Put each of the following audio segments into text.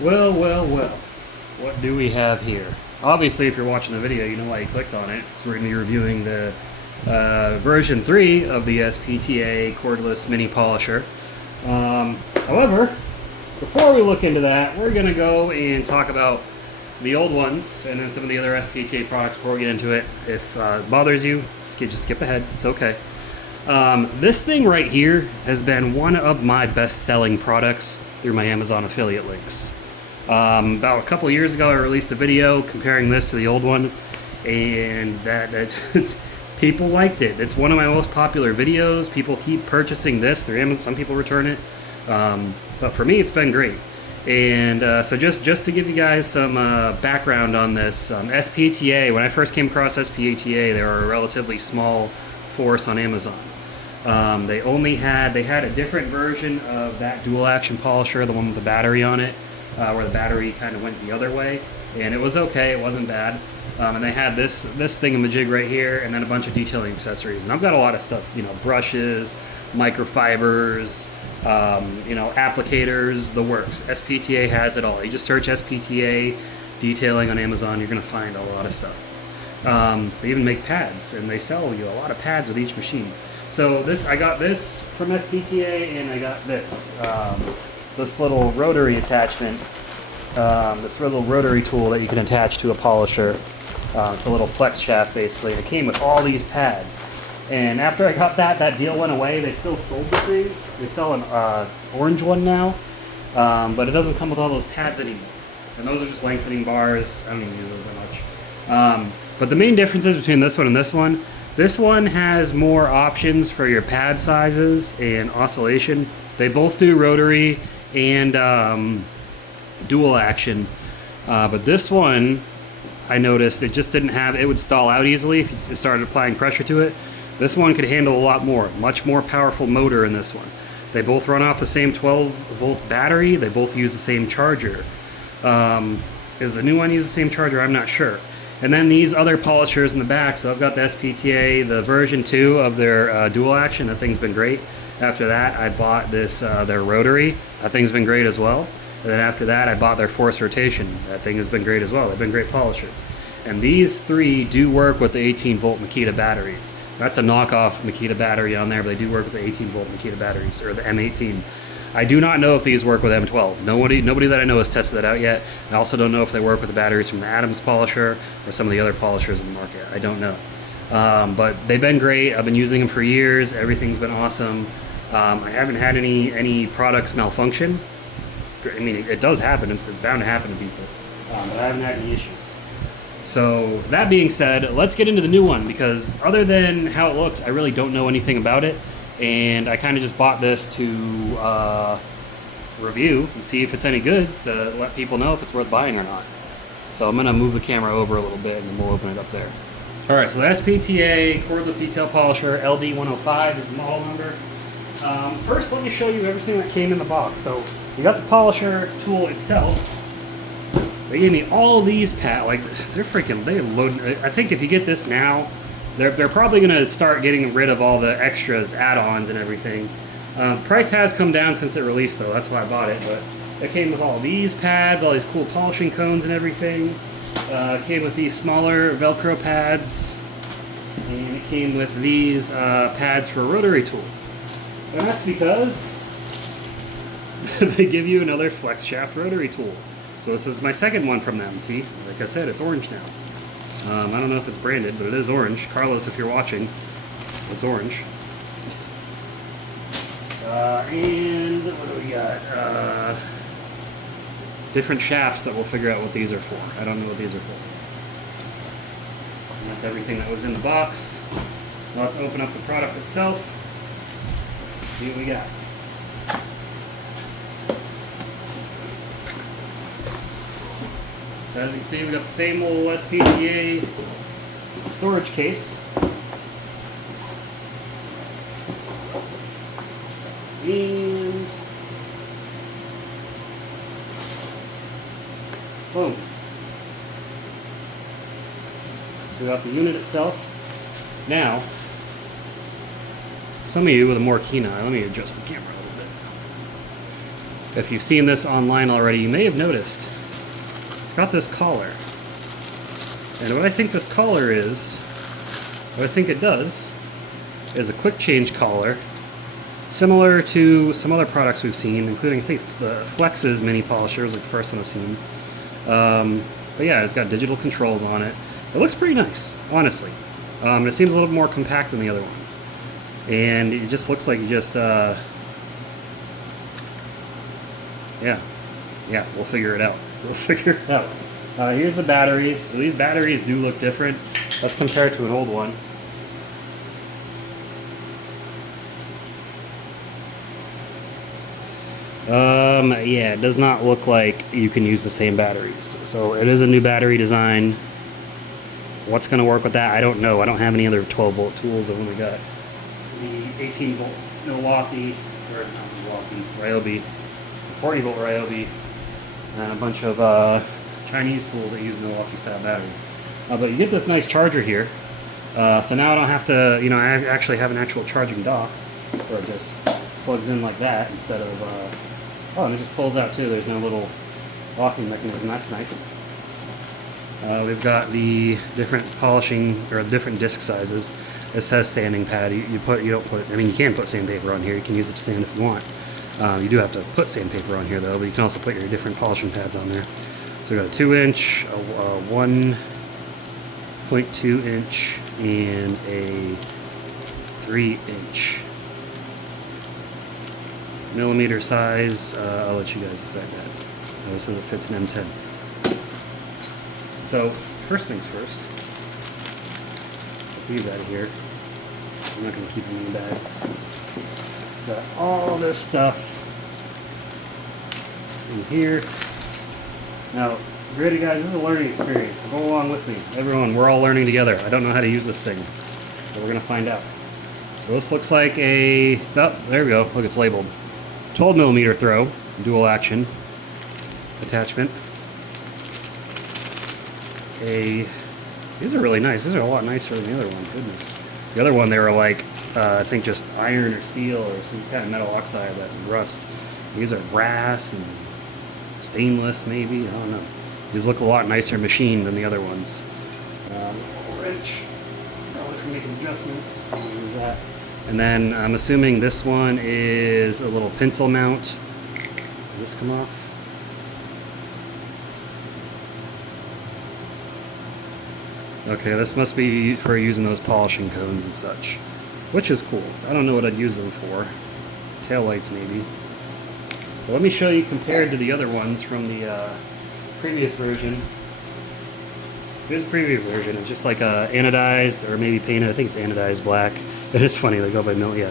Well, well, well. What do we have here? Obviously, if you're watching the video, you know why you clicked on it. So we're going to be reviewing the version 3 of the SPTA Cordless Mini Polisher. However, before we look into that, we're going to go and talk about the old ones and then some of the other SPTA products before we get into it. If it bothers you, just skip ahead. It's okay. This thing right here has been one of my best-selling products through my Amazon affiliate links. About a couple years ago, I released a video comparing this to the old one, and that people liked it. It's one of my most popular videos. People keep purchasing this through Amazon. Some people return it, but for me, it's been great. And so just to give you guys some background on this, SPTA, when I first came across SPTA, they were a relatively small force on Amazon. They had a different version of that dual action polisher, the one with the battery on it, where the battery kind of went the other way, and it was okay, it wasn't bad. And they had this thingamajig right here, and then a bunch of detailing accessories. And I've got a lot of stuff, brushes, microfibers, applicators, the works. SPTA has it all. You just search SPTA detailing on Amazon, you're gonna find a lot of stuff. They even make pads, and they sell you a lot of pads with each machine. So I got this from SPTA, and I got this little rotary attachment, this little rotary tool that you can attach to a polisher. It's a little flex shaft basically. It came with all these pads, and after I got that deal went away. They still sold the thing. They sell an orange one now, but it doesn't come with all those pads anymore. And those are just lengthening bars. I don't even use those that much. But the main differences between this one and this one has more options for your pad sizes and oscillation. They both do rotary and dual action, but this one I noticed it just didn't have, it would stall out easily if you started applying pressure to it. This one could handle a lot more, much more powerful motor in this one. They both run off the same 12-volt battery. They both use the same charger. Is the new one use the same charger? I'm not sure. And then these other polishers in the back, so I've got the SPTA, the version 2 of their dual action. That thing's been great. After that, I bought this, their rotary. That thing's been great as well. And then after that, I bought their force rotation. That thing has been great as well. They've been great polishers. And these three do work with the 18-volt Makita batteries. That's a knockoff Makita battery on there, but they do work with the 18-volt Makita batteries, or the M18. I do not know if these work with M12. Nobody that I know has tested that out yet. I also don't know if they work with the batteries from the Adams polisher or some of the other polishers in the market. I don't know. But they've been great. I've been using them for years. Everything's been awesome. I haven't had any products malfunction. I mean, it does happen. It's bound to happen to people. But I haven't had any issues. So that being said, let's get into the new one, because other than how it looks, I really don't know anything about it. And I kind of just bought this to review and see if it's any good, to let people know if it's worth buying or not. So I'm going to move the camera over a little bit and then we'll open it up there. Alright, so the SPTA Cordless Detail Polisher LD105 is the model number. First, let me show you everything that came in the box. So you got the polisher tool itself. They gave me all these pads. Like, they're loading. I think if you get this now, they're probably going to start getting rid of all the extras, add-ons, and everything. Price has come down since it released, though. That's why I bought it. But it came with all these pads, all these cool polishing cones and everything. It came with these smaller Velcro pads. And it came with these pads for a rotary tool. And that's because they give you another flex shaft rotary tool. So this is my second one from them. See, like I said, it's orange now. I don't know if it's branded, but it is orange. Carlos, if you're watching, it's orange. And what do we got? Different shafts that we'll figure out what these are for. I don't know what these are for. And that's everything that was in the box. Let's open up the product itself. See what we got. So as you can see, we got the same old SPTA storage case. And boom. So we got the unit itself. Now, some of you with a more keen eye, let me adjust the camera a little bit. If you've seen this online already, you may have noticed it's got this collar. And what I think this collar is, what I think it does, is a quick change collar, similar to some other products we've seen, including I think the Flex's mini polisher was like the first one I've seen. But yeah, it's got digital controls on it. It looks pretty nice, honestly. It seems a little more compact than the other one. And it just looks like you just, yeah, we'll figure it out. We'll figure it out. Here's the batteries. So these batteries do look different. Let's compare it to an old one. Yeah, it does not look like you can use the same batteries. So it is a new battery design. What's going to work with that? I don't know. I don't have any other 12-volt tools. I've only got the 18-volt Milwaukee, or not Milwaukee, Ryobi, 40-volt Ryobi, and a bunch of Chinese tools that use Milwaukee-style batteries. But you get this nice charger here. So now I don't have to, you know, I actually have an actual charging dock where it just plugs in like that instead of, oh, and it just pulls out too. There's no little locking mechanism. That's nice. We've got the different polishing, or different disc sizes. It says sanding pad. You don't put, I mean, you can put sandpaper on here. You can use it to sand if you want. You do have to put sandpaper on here though, but you can also put your different polishing pads on there. So we've got a 2-inch, a 1.2 inch, and a 3-inch millimeter size. I'll let you guys decide that. This says it fits an M10. So first things first, put these out of here. I'm not going to keep them in the bags. Got all this stuff in here. Now, ready guys, this is a learning experience, so go along with me. Everyone, we're all learning together. I don't know how to use this thing, so we're going to find out. So this looks like a, oh, there we go, look, it's labeled. 12 millimeter throw, dual action attachment. These are really nice. These are a lot nicer than the other one, goodness. The other one, they were like, I think just iron or steel or some kind of metal oxide that would rust. These are brass and stainless, maybe, I don't know. These look a lot nicer machined than the other ones. Wrench, probably for making adjustments. Use that. And then I'm assuming this one is a little pintle mount. Does this come off? Okay, this must be for using those polishing cones and such, which is cool. I don't know what I'd use them for. Tail lights maybe. But let me show you compared to the other ones from the previous version. Here's the previous version. It's just like anodized or maybe painted. I think it's anodized black. It is funny, they go by mil. Yeah.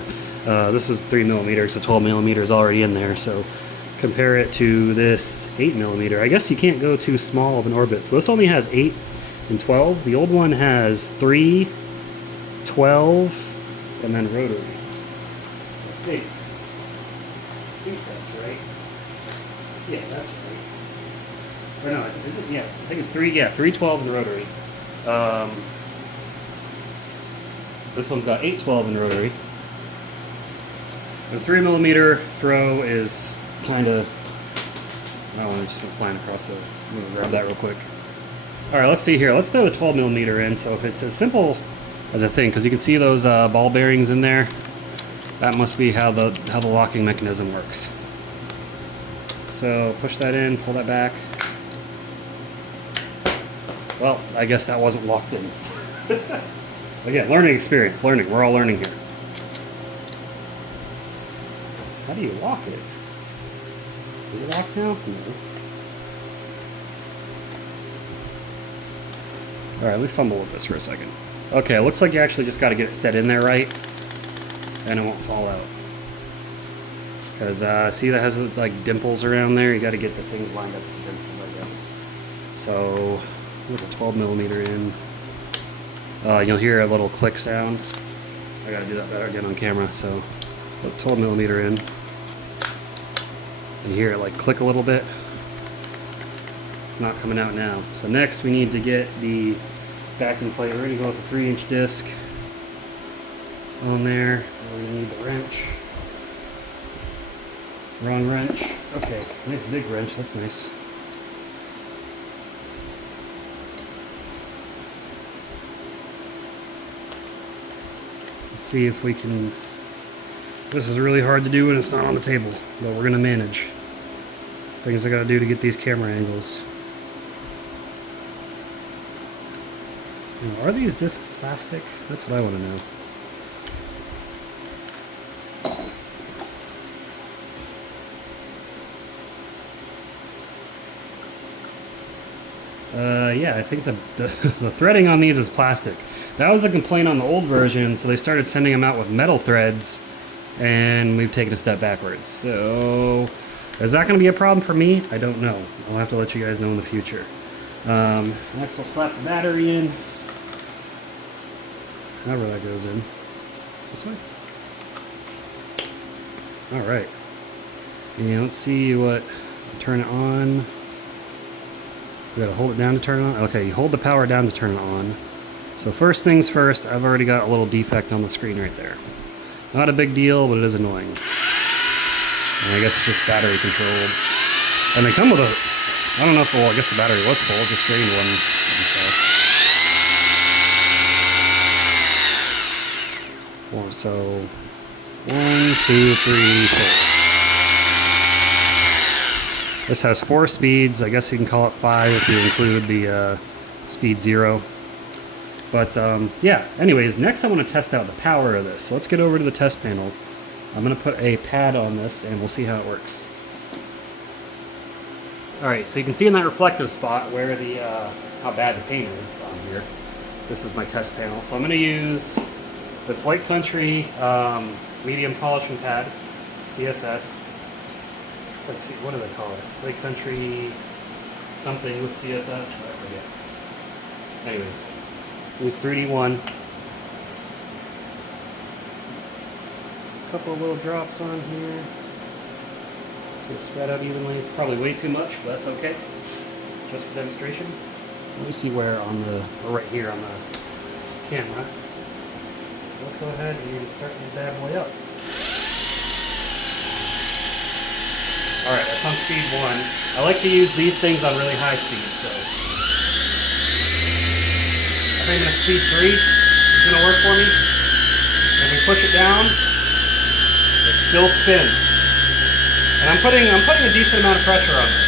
This is 3 millimeters, so 12 millimeters already in there. So compare it to this 8 millimeter. I guess you can't go too small of an orbit. So this only has 8 and 12. The old one has 3, 12, and then rotary. I think that's right. Yeah, that's right. Or no, is it? Yeah, I think it's 3. Yeah, 3, 12, and rotary. This one's got 8, 12, and rotary. The 3 millimeter throw is kind of. Oh, I'm just flying across the. I'm gonna grab that real quick. All right, let's see here. Let's throw the 12 millimeter in. So if it's as simple as a thing, because you can see those ball bearings in there, that must be how the locking mechanism works. So push that in, pull that back. Well, I guess that wasn't locked in. Again, learning experience, learning. We're all learning here. How do you lock it? Is it locked now? No. All right, let me fumble with this for a second. Okay, it looks like you actually just got to get it set in there right, and it won't fall out. Because see, that has like dimples around there. You got to get the things lined up with the dimples, I guess. So, put a 12 millimeter in. You'll hear a little click sound. I got to do that better again on camera. So, put 12 millimeter in. You hear it like click a little bit. Not coming out now. So next we need to get the backing plate. We're going to go with a 3-inch disc on there. We need the wrench. Wrong wrench. Okay, nice big wrench, that's nice. Let's see if we can... This is really hard to do when it's not on the table, but we're gonna manage. Things I gotta do to get these camera angles. Now, are these discs plastic? That's what I want to know. Yeah, I think the threading on these is plastic. That was a complaint on the old version, so they started sending them out with metal threads, and we've taken a step backwards. So, is that going to be a problem for me? I don't know. I'll have to let you guys know in the future. Next, we'll slap the battery in. However that goes in. This way? Alright. And let's see what... Turn it on. We gotta hold it down to turn it on. Okay, you hold the power down to turn it on. So first things first, I've already got a little defect on the screen right there. Not a big deal, but it is annoying. And I guess it's just battery controlled. And they come with a... I don't know if... Well, I guess the battery was full. Just drained one. So 1, 2, 3, 4. This has 4 speeds. I guess you can call it 5 if you include the speed 0. But yeah, anyways, next I want to test out the power of this. So let's get over to the test panel. I'm going to put a pad on this and we'll see how it works. Alright, so you can see in that reflective spot where the how bad the paint is on here. This is my test panel. So I'm going to use this Light Country medium polishing pad, CSS. Let's see, what do they call it? Light Country something with CSS? I forget. Anyways, use 3D1. A couple of little drops on here. It's spread out evenly. It's probably way too much, but that's okay. Just for demonstration. Let me see where on the, or right here on the camera. Let's go ahead and start this bad boy up. Alright, that's on speed 1. I like to use these things on really high speed, so. I think a speed 3 is going to work for me. When we push it down, it still spins. And I'm putting a decent amount of pressure on this.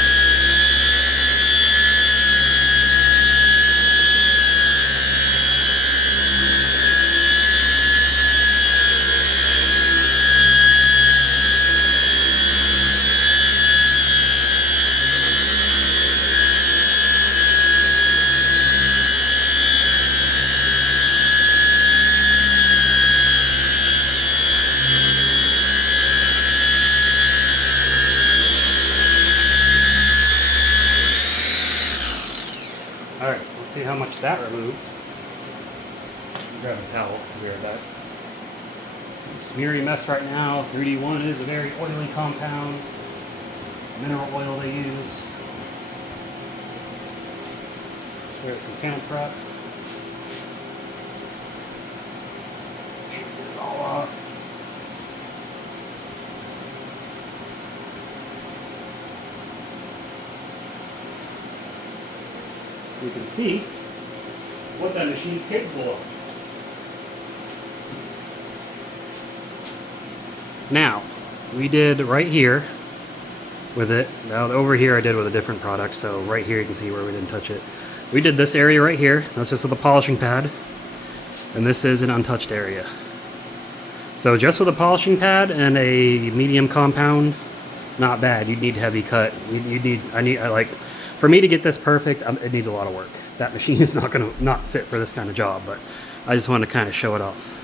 Alright, let's see how much that removed. Grab a towel, wear that. Smeary mess right now. 3D1 is a very oily compound. Mineral oil they use. Spray some can prep. Get it all off. You can see what that machine is capable of. Now, we did right here with it. Now over here I did with a different product, so right here you can see where we didn't touch it. We did this area right here. That's just with a polishing pad. And this is an untouched area. So just with a polishing pad and a medium compound, not bad. You'd need heavy cut. For me to get this perfect, it needs a lot of work. That machine is not going to not fit for this kind of job, but I just wanted to kind of show it off.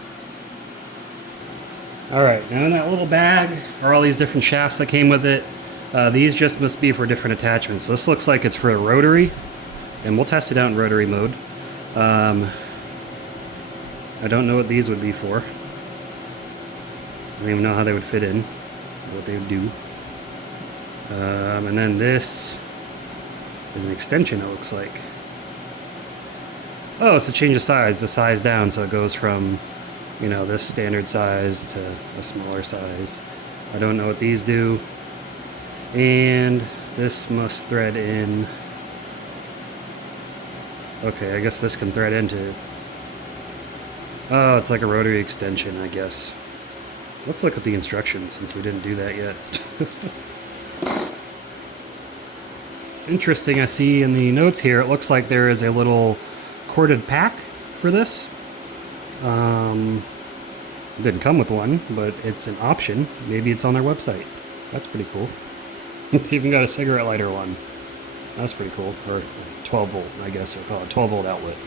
Alright, now in that little bag are all these different shafts that came with it. These just must be for different attachments. This looks like it's for a rotary, and we'll test it out in rotary mode. I don't know what these would be for. I don't even know how they would fit in, what they would do. And then this is an extension, it looks like. Oh, it's a change of size, the size down, so it goes from, you know, this standard size to a smaller size. I don't know what these do. And this must thread in. Okay, I guess this can thread into. Oh, it's like a rotary extension, I guess. Let's look at the instructions since we didn't do that yet. Interesting, I see in the notes here, it looks like there is a little corded pack for this. Didn't come with one, but it's an option. Maybe it's on their website. That's pretty cool. It's even got a cigarette lighter one. That's pretty cool. Or 12 volt, I guess, or call it 12 volt outlet.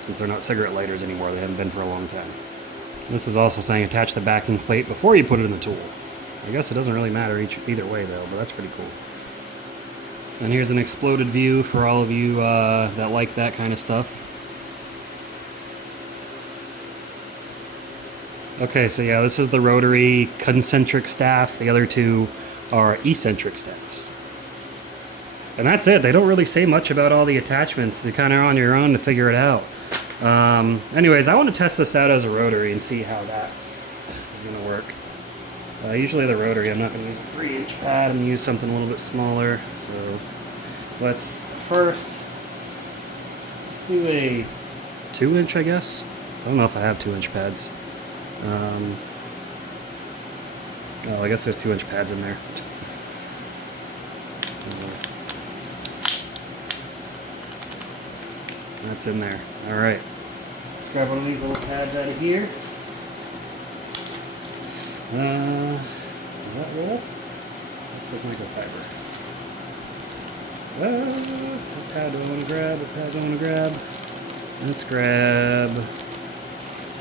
Since they're not cigarette lighters anymore, they haven't been for a long time. This is also saying attach the backing plate before you put it in the tool. I guess it doesn't really matter either way though, but that's pretty cool. And here's an exploded view for all of you that like that kind of stuff. Okay, so yeah, this is the rotary concentric staff. The other two are eccentric staffs. And that's it. They don't really say much about all the attachments. They're kind of on your own to figure it out. Anyways, I want to test this out as a rotary and see how that is going to work. Usually the rotary, I'm not going to use a 3-inch pad. I'm going to use something a little bit smaller. So let's do a 2-inch, I guess. I don't know if I have 2-inch pads. Oh, I guess there's 2-inch pads in there. That's in there. Alright. Let's grab one of these little pads out of here. Does that roll? Looks like microfiber. What pad do I want to grab? What pad do I want to grab? Let's grab...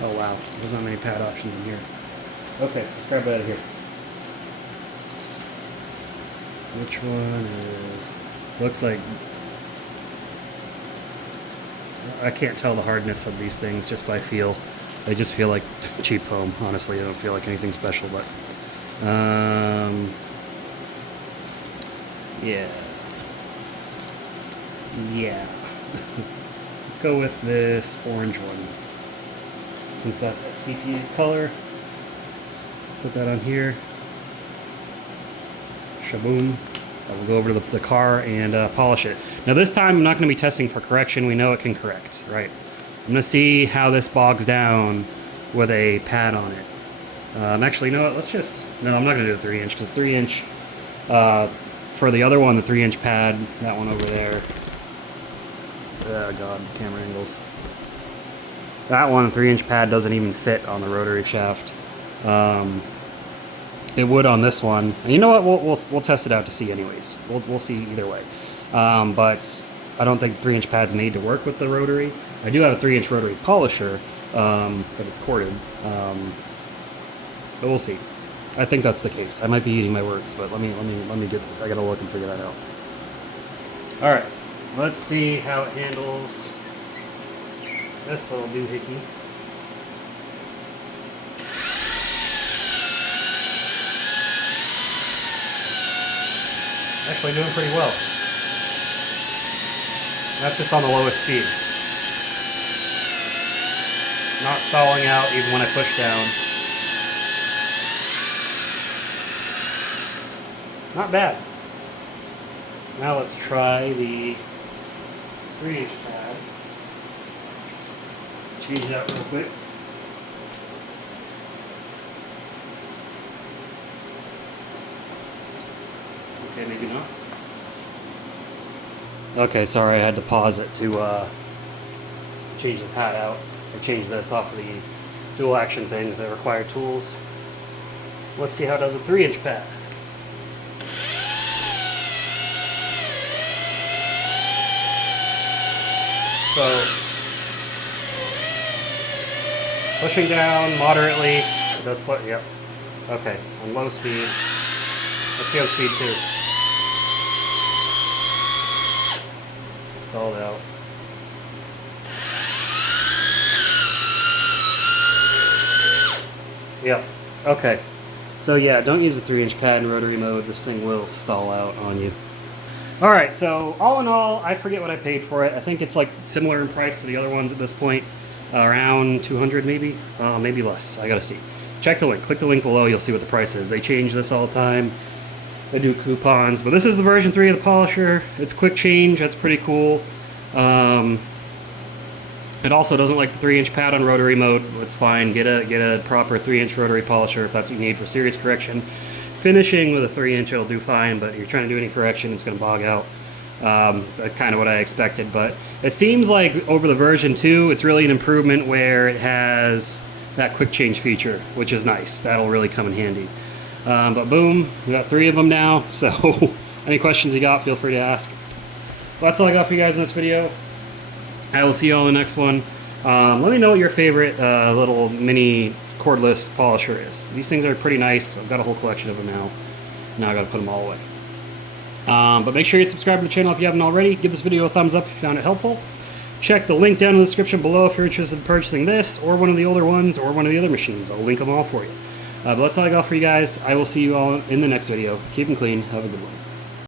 Oh wow, there's not many pad options in here. Okay, let's grab that out of here. Which one is... It looks like... I can't tell the hardness of these things just by feel. They just feel like cheap foam, honestly. They don't feel like anything special, but... yeah. Yeah. Let's go with this orange one. Since that's SPTA's color. Put that on here. Shaboom. We'll go over to the car and polish it. Now this time I'm not going to be testing for correction. We know it can correct, right? I'm going to see how this bogs down with a pad on it. Actually, you know what? Let's just... No, I'm not going to do the 3-inch because 3-inch... for the other one, the 3-inch pad, that one over there. Oh god, camera angles. That one, 3-inch pad, doesn't even fit on the rotary shaft. It would on this one. And you know what? We'll test it out to see anyways. We'll see either way. But I don't think 3-inch pad's made to work with the rotary. I do have a 3-inch rotary polisher, but it's corded. But we'll see. I think that's the case. I might be eating my words, but let me get. I gotta look and figure that out. All right, let's see how it handles this little doohickey. Actually doing pretty well. That's just on the lowest speed. Not stalling out even when I push down. Not bad. Now let's try the 3-inch pad. Change it out real quick. Okay, maybe not. Okay, sorry, I had to pause it to change the pad out. I changed this off of the dual action things that require tools. Let's see how it does a 3-inch pad. So, pushing down moderately, it does slow, yep. Okay, on low speed. Let's see on speed 2. Stalled out. Yep, okay. So yeah, don't use a 3-inch pad in rotary mode. This thing will stall out on you. Alright, so all in all, I forget what I paid for it. I think it's like similar in price to the other ones at this point. Around 200 maybe? Maybe less. I gotta see. Check the link. Click the link below, you'll see what the price is. They change this all the time. I do coupons, but this is the version 3 of the Polisher. It's quick change. That's pretty cool. It also doesn't like the 3-inch pad on rotary mode. It's fine. Get a proper 3-inch rotary polisher if that's what you need for serious correction. Finishing with a 3-inch will do fine, but if you're trying to do any correction, it's going to bog out. That's kind of what I expected, but it seems like over the version 2, it's really an improvement where it has that quick change feature, which is nice. That'll really come in handy. But boom, we got 3 of them now, so any questions you got, feel free to ask. Well, that's all I got for you guys in this video. I will see you all in the next one. Let me know what your favorite little mini cordless polisher is. These things are pretty nice. I've got a whole collection of them now. Now I gotta put them all away. But make sure you subscribe to the channel if you haven't already. Give this video a thumbs up if you found it helpful. Check the link down in the description below if you're interested in purchasing this or one of the older ones or one of the other machines. I'll link them all for you. But that's all I got for you guys. I will see you all in the next video. Keep them clean. Have a good one.